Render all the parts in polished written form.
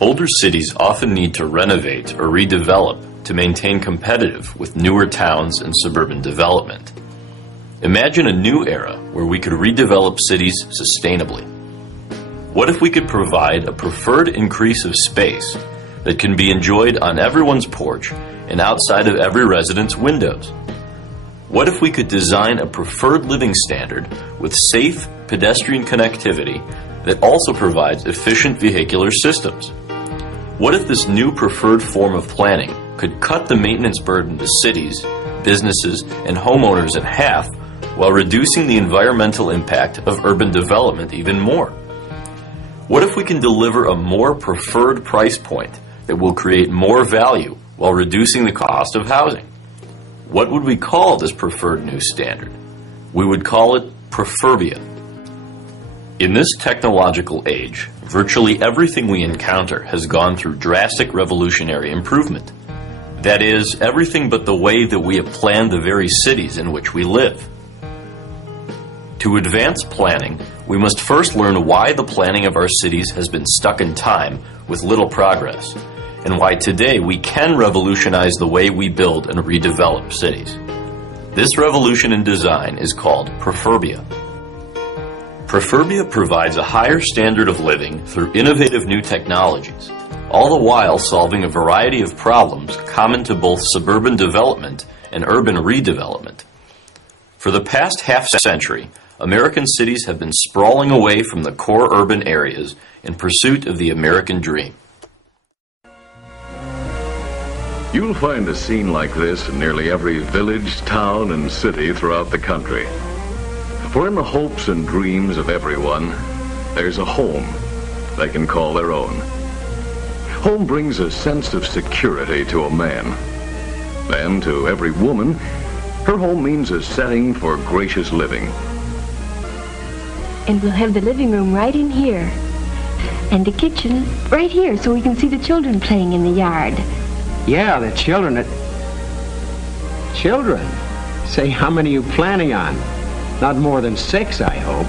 Older cities often need to renovate or redevelop to maintain competitive with newer towns and suburban development. Imagine a new era where we could redevelop cities sustainably. What if we could provide a preferred increase of space that can be enjoyed on everyone's porch and outside of every resident's windows? What if we could design a preferred living standard with safe pedestrian connectivity that also provides efficient vehicular systems? What if this new preferred form of planning could cut the maintenance burden to cities, businesses, and homeowners in half while reducing the environmental impact of urban development even more? What if we can deliver a more preferred price point that will create more value while reducing the cost of housing? What would we call this preferred new standard? We would call it Prefurbia. In this technological age, virtually everything we encounter has gone through drastic revolutionary improvement. That is, everything but the way that we have planned the very cities in which we live. To advance planning, we must first learn why the planning of our cities has been stuck in time with little progress, and why today we can revolutionize the way we build and redevelop cities. This revolution in design is called Prefurbia. Prefurbia provides a higher standard of living through innovative new technologies, all the while solving a variety of problems common to both suburban development and urban redevelopment. For the past half-century, American cities have been sprawling away from the core urban areas in pursuit of the American dream. You'll find a scene like this in nearly every village, town, and city throughout the country. For in the hopes and dreams of everyone, there's a home they can call their own. Home brings a sense of security to a man. And to every woman, her home means a setting for gracious living. And we'll have the living room right in here. And the kitchen right here so we can see the children playing in the yard. Yeah, the children. Children? Say, how many are you planning on? Not more than 6, I hope.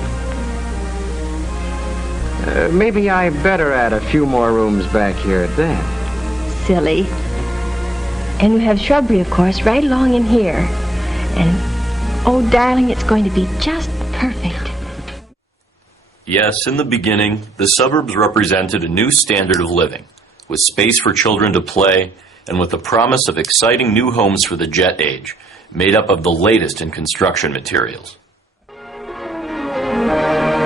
Maybe I better add a few more rooms back here at that. Silly. And we have shrubbery, of course, right along in here. And, oh, darling, it's going to be just perfect. Yes, in the beginning, the suburbs represented a new standard of living, with space for children to play, and with the promise of exciting new homes for the jet age, made up of the latest in construction materials.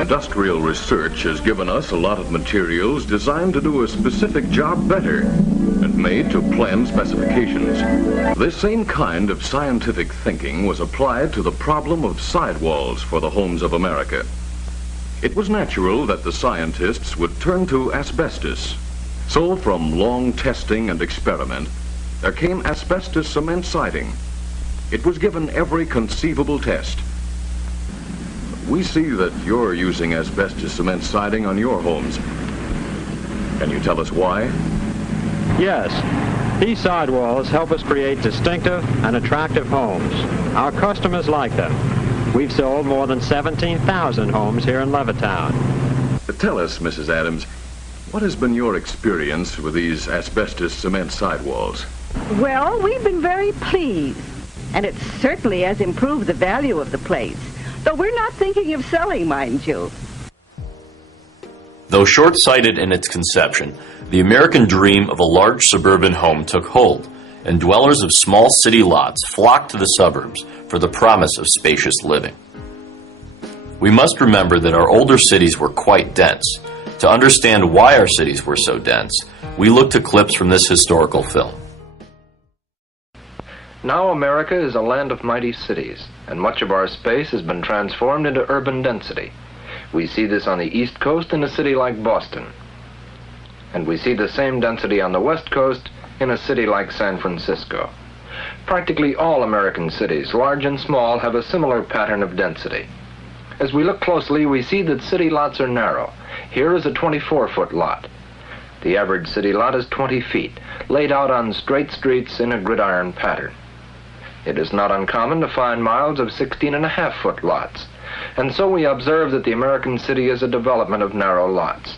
Industrial research has given us a lot of materials designed to do a specific job better and made to plan specifications. This same kind of scientific thinking was applied to the problem of sidewalls for the homes of America. It was natural that the scientists would turn to asbestos. So from long testing and experiment, there came asbestos cement siding. It was given every conceivable test. We see that you're using asbestos cement siding on your homes. Can you tell us why? Yes. These sidewalls help us create distinctive and attractive homes. Our customers like them. We've sold more than 17,000 homes here in Levittown. Tell us, Mrs. Adams, what has been your experience with these asbestos cement sidewalls? Well, we've been very pleased, and it certainly has improved the value of the place, though we're not thinking of selling, mind you. Though short-sighted in its conception, the American dream of a large suburban home took hold, and dwellers of small city lots flocked to the suburbs for the promise of spacious living. We must remember that our older cities were quite dense. To understand why our cities were so dense, we look to clips from this historical film. Now America is a land of mighty cities, and much of our space has been transformed into urban density. We see this on the East Coast in a city like Boston. And we see the same density on the West Coast in a city like San Francisco. Practically all American cities, large and small, have a similar pattern of density. As we look closely, we see that city lots are narrow. Here is a 24-foot lot. The average city lot is 20 feet, laid out on straight streets in a gridiron pattern. It is not uncommon to find miles of 16.5-foot lots, and so we observe that the American city is a development of narrow lots.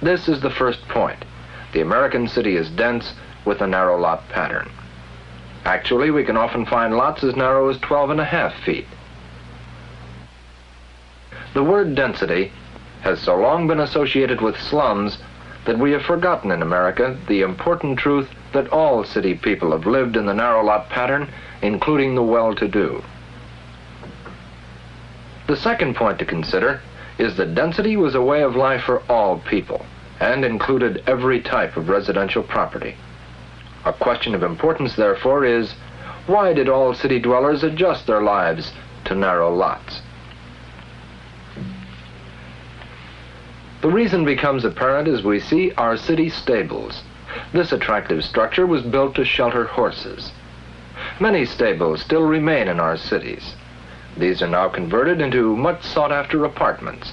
This is the first point. The American city is dense with a narrow lot pattern. Actually, we can often find lots as narrow as 12.5 feet. The word density has so long been associated with slums that we have forgotten in America the important truth that all city people have lived in the narrow lot pattern, including the well-to-do. The second point to consider is that density was a way of life for all people and included every type of residential property. A question of importance, therefore, is why did all city dwellers adjust their lives to narrow lots? The reason becomes apparent as we see our city stables. This attractive structure was built to shelter horses. Many stables still remain in our cities. These are now converted into much sought-after apartments.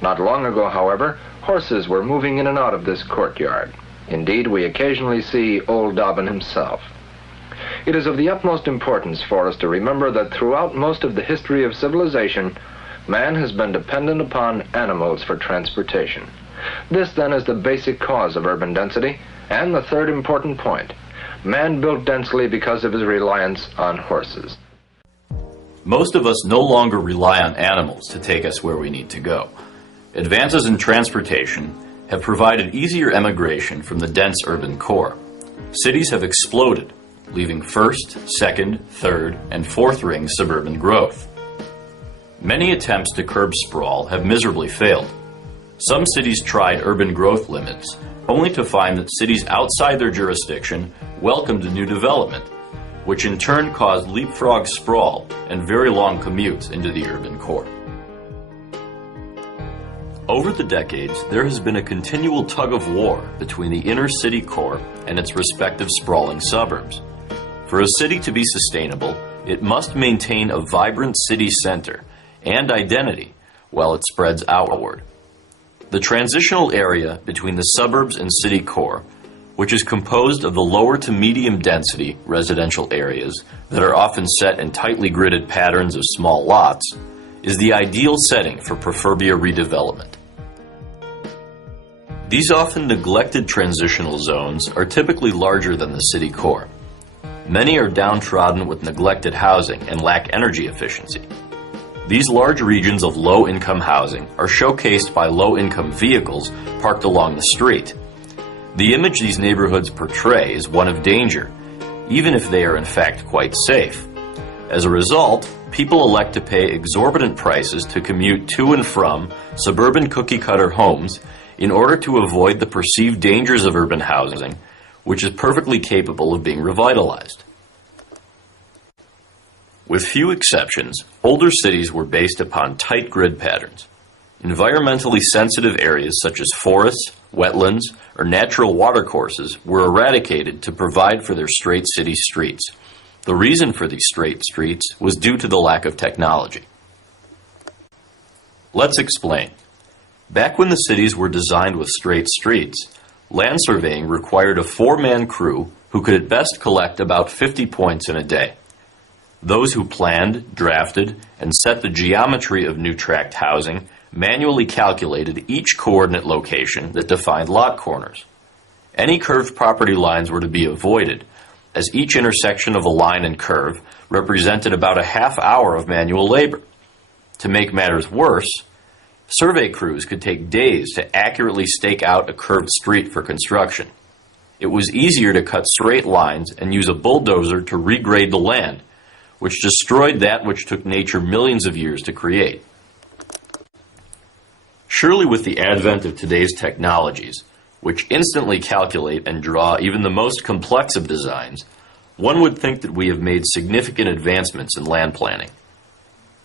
Not long ago, however, horses were moving in and out of this courtyard. Indeed, we occasionally see old Dobbin himself. It is of the utmost importance for us to remember that throughout most of the history of civilization, man has been dependent upon animals for transportation. This, then, is the basic cause of urban density, and the third important point. Man built densely because of his reliance on horses. Most of us no longer rely on animals to take us where we need to go. Advances in transportation have provided easier emigration from the dense urban core. Cities have exploded, leaving first, second, third, and fourth ring suburban growth. Many attempts to curb sprawl have miserably failed. Some cities tried urban growth limits, only to find that cities outside their jurisdiction welcomed new development, which in turn caused leapfrog sprawl and very long commutes into the urban core. Over the decades, there has been a continual tug-of-war between the inner city core and its respective sprawling suburbs. For a city to be sustainable, it must maintain a vibrant city center and identity while it spreads outward. The transitional area between the suburbs and city core, which is composed of the lower to medium density residential areas that are often set in tightly gridded patterns of small lots, is the ideal setting for Prefurbia redevelopment. These often neglected transitional zones are typically larger than the city core. Many are downtrodden with neglected housing and lack energy efficiency. These large regions of low-income housing are showcased by low-income vehicles parked along the street. The image these neighborhoods portray is one of danger, even if they are in fact quite safe. As a result, people elect to pay exorbitant prices to commute to and from suburban cookie-cutter homes in order to avoid the perceived dangers of urban housing, which is perfectly capable of being revitalized. With few exceptions, older cities were based upon tight grid patterns. Environmentally sensitive areas such as forests, wetlands, or natural watercourses were eradicated to provide for their straight city streets. The reason for these straight streets was due to the lack of technology. Let's explain. Back when the cities were designed with straight streets, land surveying required a 4-man crew who could at best collect about 50 points in a day. Those who planned, drafted, and set the geometry of new tract housing manually calculated each coordinate location that defined lot corners. Any curved property lines were to be avoided, as each intersection of a line and curve represented about a half hour of manual labor. To make matters worse, survey crews could take days to accurately stake out a curved street for construction. It was easier to cut straight lines and use a bulldozer to regrade the land, which destroyed that which took nature millions of years to create. Surely with the advent of today's technologies, which instantly calculate and draw even the most complex of designs, one would think that we have made significant advancements in land planning.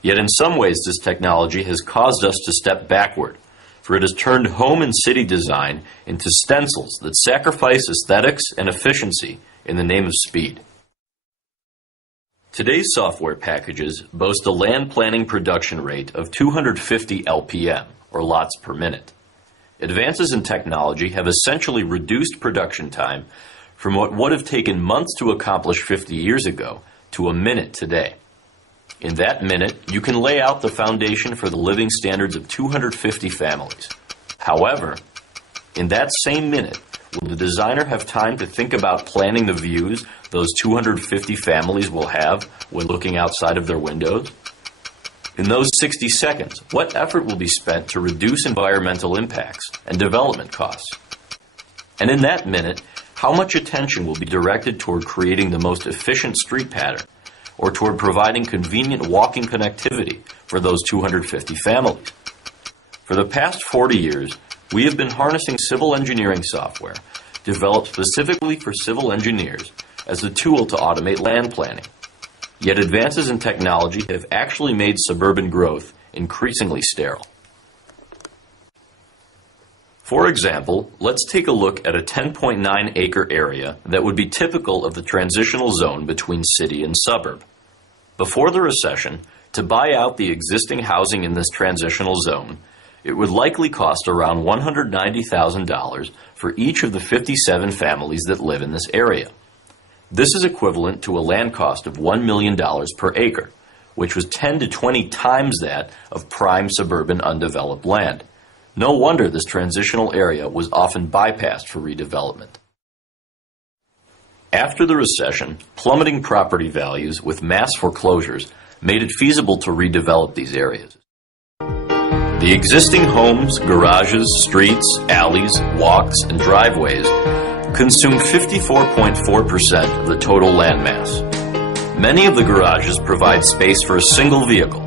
Yet in some ways this technology has caused us to step backward, for it has turned home and city design into stencils that sacrifice aesthetics and efficiency in the name of speed. Today's software packages boast a land planning production rate of 250 LPM, or lots per minute. Advances in technology have essentially reduced production time from what would have taken months to accomplish 50 years ago to a minute today. In that minute, you can lay out the foundation for the living standards of 250 families. However, in that same minute, will the designer have time to think about planning the views those 250 families will have when looking outside of their windows? In those 60 seconds, what effort will be spent to reduce environmental impacts and development costs? And in that minute, how much attention will be directed toward creating the most efficient street pattern, or toward providing convenient walking connectivity for those 250 families? For the past 40 years, we have been harnessing civil engineering software developed specifically for civil engineers as a tool to automate land planning. Yet advances in technology have actually made suburban growth increasingly sterile. For example, let's take a look at a 10.9-acre area that would be typical of the transitional zone between city and suburb. Before the recession, to buy out the existing housing in this transitional zone, it would likely cost around $190,000 for each of the 57 families that live in this area. This is equivalent to a land cost of $1 million per acre, which was 10 to 20 times that of prime suburban undeveloped land. No wonder this transitional area was often bypassed for redevelopment. After the recession, plummeting property values with mass foreclosures made it feasible to redevelop these areas. The existing homes, garages, streets, alleys, walks, and driveways consume 54.4% of the total land mass. Many of the garages provide space for a single vehicle.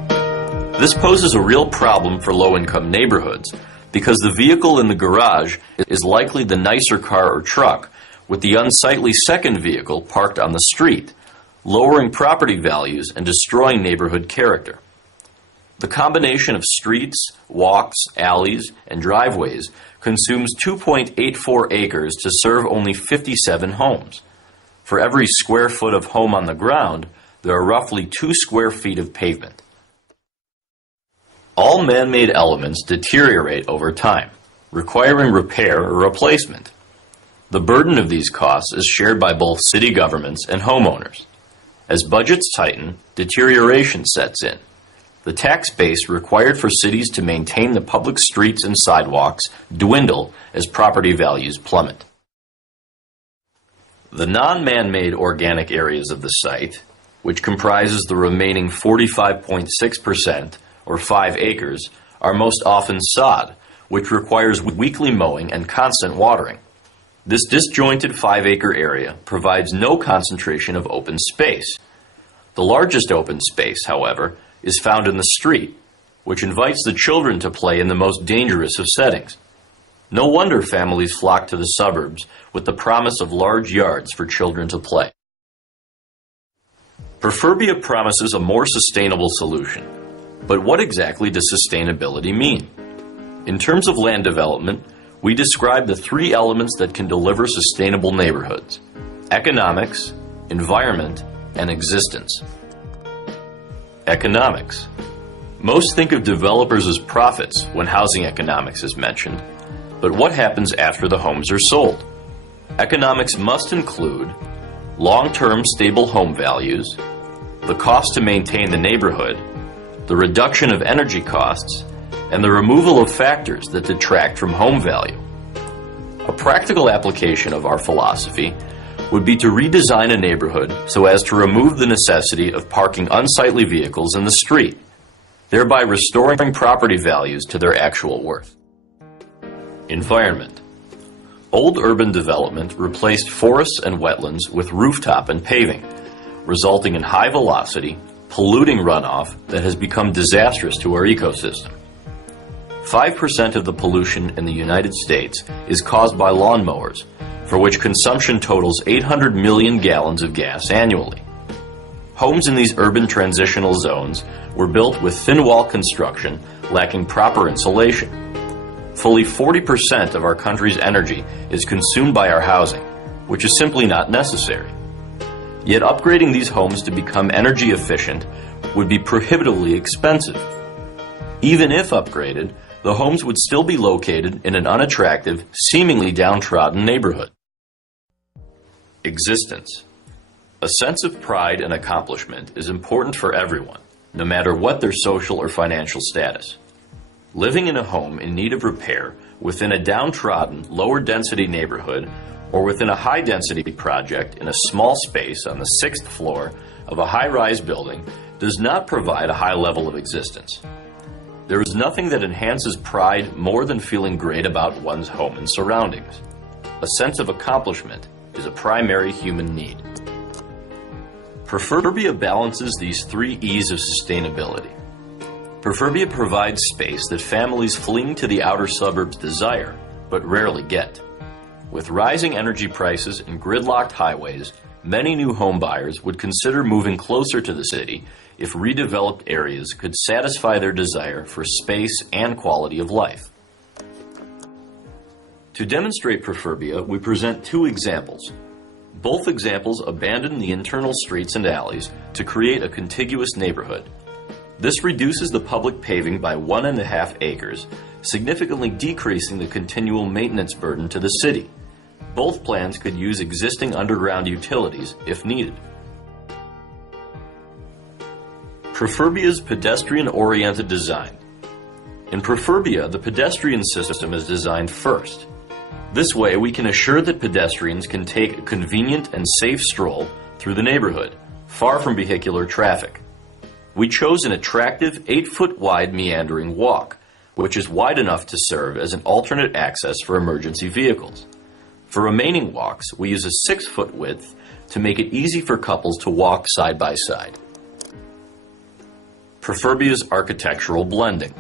This poses a real problem for low-income neighborhoods because the vehicle in the garage is likely the nicer car or truck, with the unsightly second vehicle parked on the street, lowering property values and destroying neighborhood character. The combination of streets, walks, alleys, and driveways consumes 2.84 acres to serve only 57 homes. For every square foot of home on the ground, there are roughly 2 square feet of pavement. All man-made elements deteriorate over time, requiring repair or replacement. The burden of these costs is shared by both city governments and homeowners. As budgets tighten, deterioration sets in. The tax base required for cities to maintain the public streets and sidewalks dwindle as property values plummet. The non-man-made organic areas of the site, which comprises the remaining 45.6%, or 5 acres, are most often sod, which requires weekly mowing and constant watering. This disjointed 5-acre area provides no concentration of open space. The largest open space, however, is found in the street, which invites the children to play in the most dangerous of settings. No wonder families flock to the suburbs with the promise of large yards for children to play. Prefurbia promises a more sustainable solution. But what exactly does sustainability mean? In terms of land development, we describe the 3 elements that can deliver sustainable neighborhoods: economics, environment, and existence. Economics. Most think of developers as prophets when housing economics is mentioned, but what happens after the homes are sold? Economics must include long-term stable home values, the cost to maintain the neighborhood, the reduction of energy costs, and the removal of factors that detract from home value. A practical application of our philosophy would be to redesign a neighborhood so as to remove the necessity of parking unsightly vehicles in the street, thereby restoring property values to their actual worth. Environment. Old urban development replaced forests and wetlands with rooftop and paving, resulting in high velocity, polluting runoff that has become disastrous to our ecosystem. 5% of the pollution in the United States is caused by lawnmowers, for which consumption totals 800 million gallons of gas annually. Homes in these urban transitional zones were built with thin wall construction lacking proper insulation. Fully 40% of our country's energy is consumed by our housing, which is simply not necessary. Yet upgrading these homes to become energy efficient would be prohibitively expensive. Even if upgraded, the homes would still be located in an unattractive, seemingly downtrodden neighborhood. Existence. A sense of pride and accomplishment is important for everyone, no matter what their social or financial status. Living in a home in need of repair within a downtrodden, lower density neighborhood or within a high density project in a small space on the 6th floor of a high-rise building does not provide a high level of existence. There is nothing that enhances pride more than feeling great about one's home and surroundings. A sense of accomplishment is a primary human need. Prefurbia balances these 3 E's of sustainability. Prefurbia provides space that families fleeing to the outer suburbs desire, but rarely get. With rising energy prices and gridlocked highways, many new home buyers would consider moving closer to the city if redeveloped areas could satisfy their desire for space and quality of life. To demonstrate Prefurbia, we present 2 examples. Both examples abandon the internal streets and alleys to create a contiguous neighborhood. This reduces the public paving by 1.5 acres, significantly decreasing the continual maintenance burden to the city. Both plans could use existing underground utilities if needed. Prefurbia's pedestrian-oriented design. In Prefurbia, the pedestrian system is designed first. This way, we can assure that pedestrians can take a convenient and safe stroll through the neighborhood, far from vehicular traffic. We chose an attractive 8-foot wide meandering walk, which is wide enough to serve as an alternate access for emergency vehicles. For remaining walks, we use a 6-foot width to make it easy for couples to walk side by side. Prefurbia's architectural blending.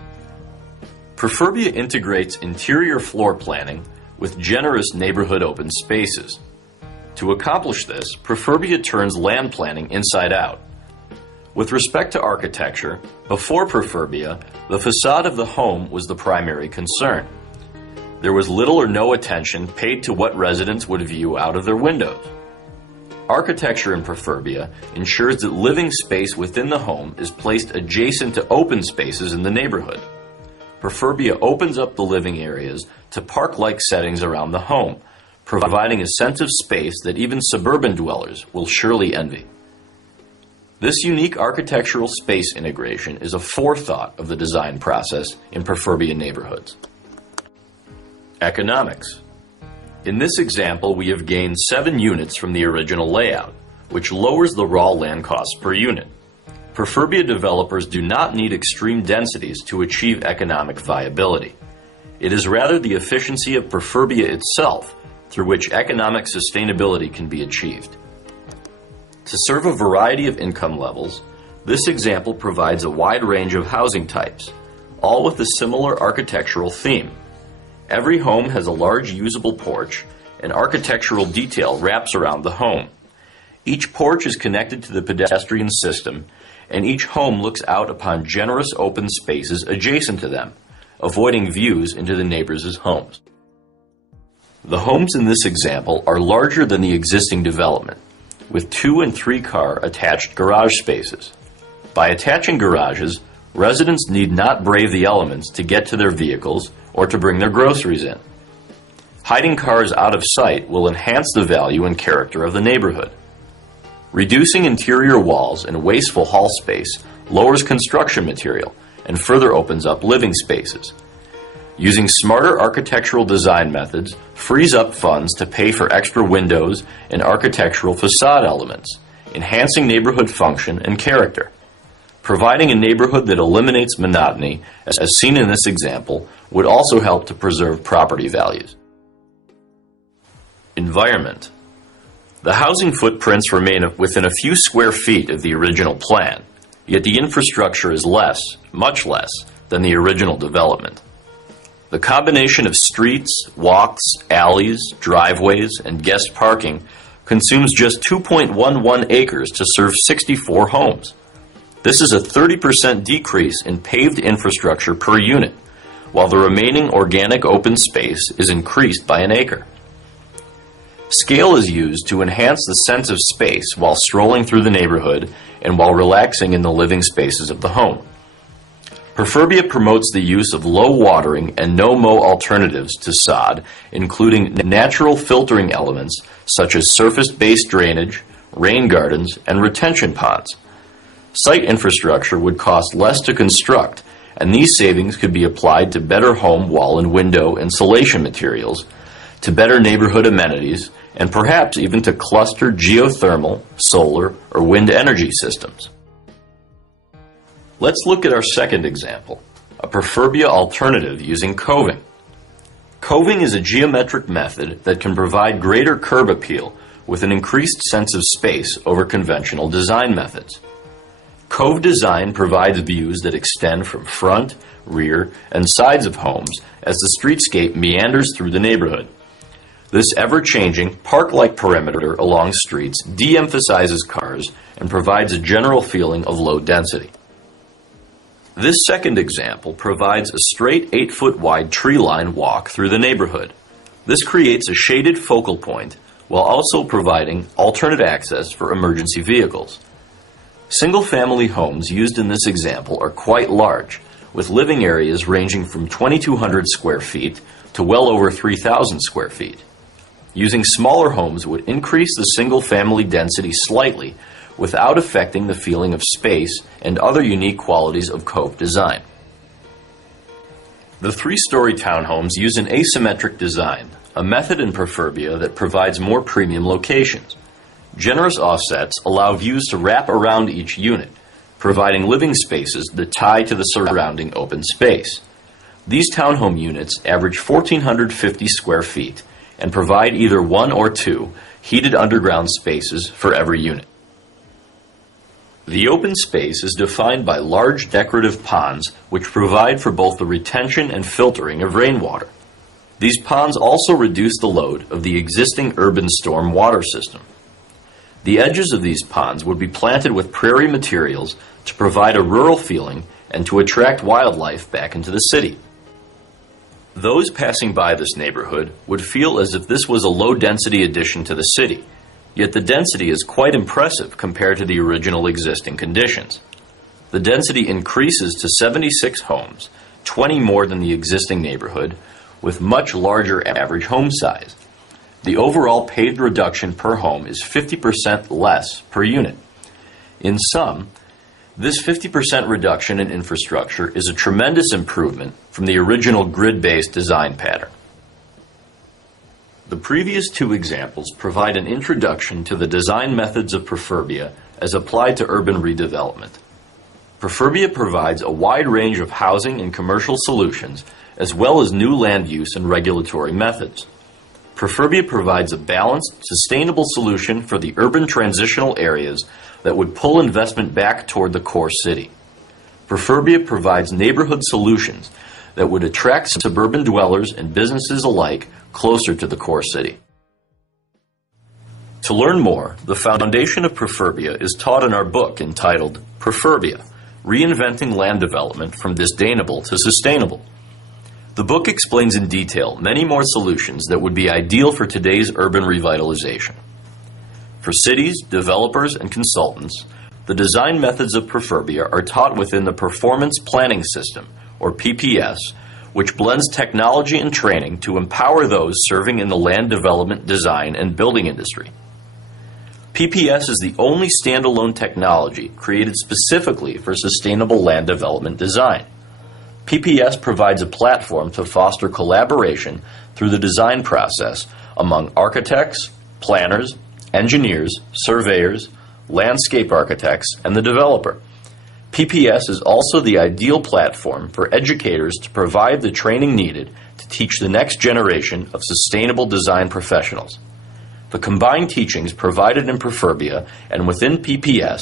Prefurbia integrates interior floor planning with generous neighborhood open spaces. To accomplish this, Prefurbia turns land planning inside out. With respect to architecture, before Prefurbia, the facade of the home was the primary concern. There was little or no attention paid to what residents would view out of their windows. Architecture in Prefurbia ensures that living space within the home is placed adjacent to open spaces in the neighborhood. Prefurbia opens up the living areas to park-like settings around the home, providing a sense of space that even suburban dwellers will surely envy. This unique architectural space integration is a forethought of the design process in Prefurbia neighborhoods. Economics. In this example, we have gained 7 units from the original layout, which lowers the raw land cost per unit. Prefurbia developers do not need extreme densities to achieve economic viability. It is rather the efficiency of Prefurbia itself through which economic sustainability can be achieved. To serve a variety of income levels, this example provides a wide range of housing types, all with a similar architectural theme. Every home has a large usable porch, and architectural detail wraps around the home. Each porch is connected to the pedestrian system, and each home looks out upon generous open spaces adjacent to them, avoiding views into the neighbors' homes. The homes in this example are larger than the existing development, with 2- and 3-car attached garage spaces. By attaching garages, residents need not brave the elements to get to their vehicles or to bring their groceries in. Hiding cars out of sight will enhance the value and character of the neighborhood. Reducing interior walls and wasteful hall space lowers construction material and further opens up living spaces. Using smarter architectural design methods frees up funds to pay for extra windows and architectural facade elements, enhancing neighborhood function and character. Providing a neighborhood that eliminates monotony, as seen in this example, would also help to preserve property values. Environment. The housing footprints remain within a few square feet of the original plan, yet the infrastructure is less, much less, than the original development. The combination of streets, walks, alleys, driveways, and guest parking consumes just 2.11 acres to serve 64 homes. This is a 30% decrease in paved infrastructure per unit, while the remaining organic open space is increased by 1 acre. Scale is used to enhance the sense of space while strolling through the neighborhood and while relaxing in the living spaces of the home. Prefurbia promotes the use of low watering and no-mow alternatives to sod, including natural filtering elements such as surface-based drainage, rain gardens, and retention ponds. Site infrastructure would cost less to construct and these savings could be applied to better home wall and window insulation materials, to better neighborhood amenities, and perhaps even to clustered geothermal, solar, or wind energy systems. Let's look at our second example, a Prefurbia alternative using coving. Coving is a geometric method that can provide greater curb appeal with an increased sense of space over conventional design methods. Cove design provides views that extend from front, rear, and sides of homes as the streetscape meanders through the neighborhood. This ever-changing, park-like perimeter along streets de-emphasizes cars and provides a general feeling of low density. This second example provides a straight 8-foot wide tree-line walk through the neighborhood. This creates a shaded focal point while also providing alternate access for emergency vehicles. Single-family homes used in this example are quite large, with living areas ranging from 2,200 square feet to well over 3,000 square feet. Using smaller homes would increase the single-family density slightly without affecting the feeling of space and other unique qualities of cove design. The 3-story townhomes use an asymmetric design, a method in Prefurbia that provides more premium locations. Generous offsets allow views to wrap around each unit, providing living spaces that tie to the surrounding open space. These townhome units average 1,450 square feet and provide either 1 or 2 heated underground spaces for every unit. The open space is defined by large decorative ponds which provide for both the retention and filtering of rainwater. These ponds also reduce the load of the existing urban storm water system. The edges of these ponds would be planted with prairie materials to provide a rural feeling and to attract wildlife back into the city. Those passing by this neighborhood would feel as if this was a low-density addition to the city, yet the density is quite impressive compared to the original existing conditions. The density increases to 76 homes, 20 more than the existing neighborhood, with much larger average home size. The overall paved reduction per home is 50% less per unit. In sum, this 50% reduction in infrastructure is a tremendous improvement from the original grid-based design pattern. The previous 2 examples provide an introduction to the design methods of Prefurbia as applied to urban redevelopment. Prefurbia provides a wide range of housing and commercial solutions as well as new land use and regulatory methods. Prefurbia provides a balanced, sustainable solution for the urban transitional areas that would pull investment back toward the core city. Prefurbia provides neighborhood solutions that would attract suburban dwellers and businesses alike closer to the core city. To learn more, the foundation of Prefurbia is taught in our book entitled Prefurbia: Reinventing Land Development from Disdainable to Sustainable. The book explains in detail many more solutions that would be ideal for today's urban revitalization. For cities, developers, and consultants, the design methods of Prefurbia are taught within the Performance Planning System, or PPS, which blends technology and training to empower those serving in the land development, design, and building industry. PPS is the only standalone technology created specifically for sustainable land development design. PPS provides a platform to foster collaboration through the design process among architects, planners, engineers, surveyors, landscape architects, and the developer. PPS is also the ideal platform for educators to provide the training needed to teach the next generation of sustainable design professionals. The combined teachings provided in Prefurbia and within PPS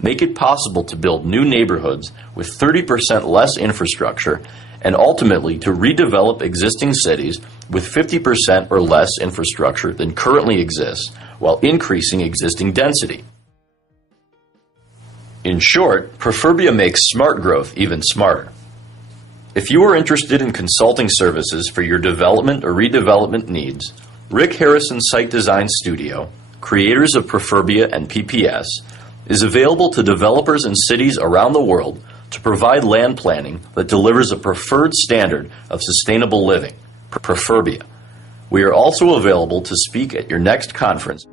make it possible to build new neighborhoods with 30% less infrastructure and ultimately to redevelop existing cities with 50% or less infrastructure than currently exists while increasing existing density. In short, Prefurbia makes smart growth even smarter. If you are interested in consulting services for your development or redevelopment needs, Rick Harrison Site Design Studio, creators of Prefurbia and PPS, is available to developers in cities around the world to provide land planning that delivers a preferred standard of sustainable living, Prefurbia. We are also available to speak at your next conference.